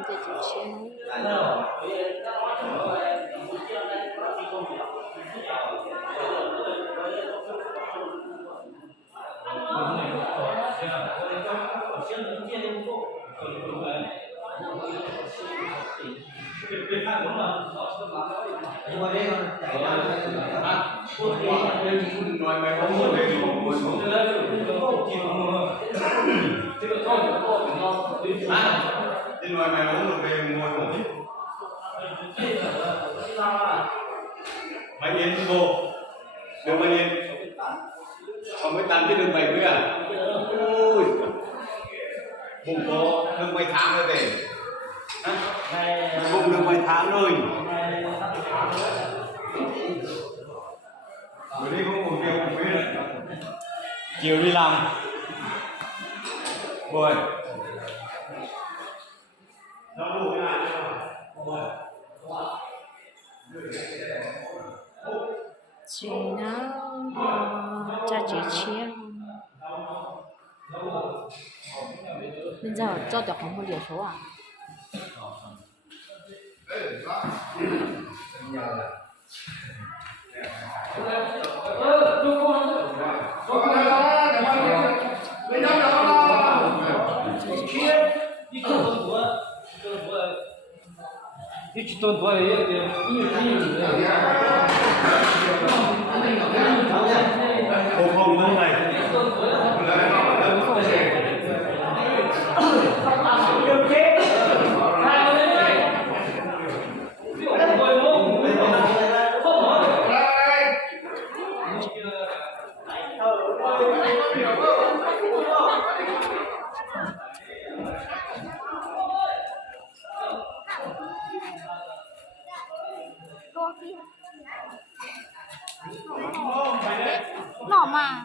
这几千。Đi ngoài mày uống được về ngồi ngủ. Mày yên vô. Đừng mày yên. Không mới tàn chứ đừng mày với à. Ôi. Bụng có đừng mày tháng rồi về. Bụng đừng mày tháng rồi. Bữa đi không ngủ chiều cùng với chiều đi làm. Rồi. chỉ nào cha chỉ chia bây giờ cho tiểu không có điểm số à Hiç tontoya Không không này. nọ mà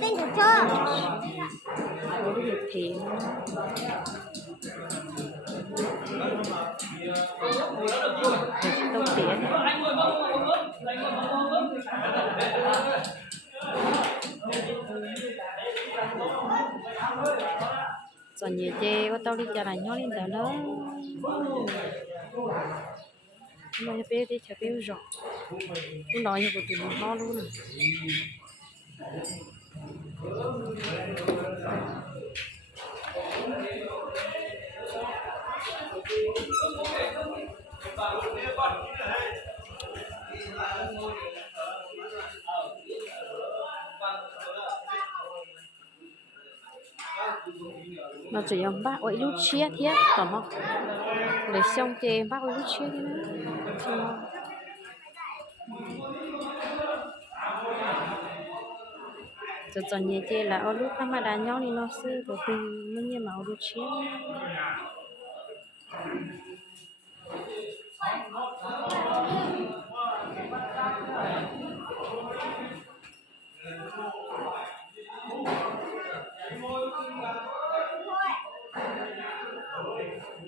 tên được chưa có được thì đâu tiền rồi nhiều chê có tao đi chợ này nhó lên đó đó mà cho bé đi chợ bé rõ cũng nói như của tụi mình lo luôn nó chỉ ông bác ơi lúc chia thiết còn không để xong chê bác ơi lúc chia thế nữa cho cho nhẹ chê là ở lúc mà đàn nhau thì nó sẽ có cùng nó như màu lúc chia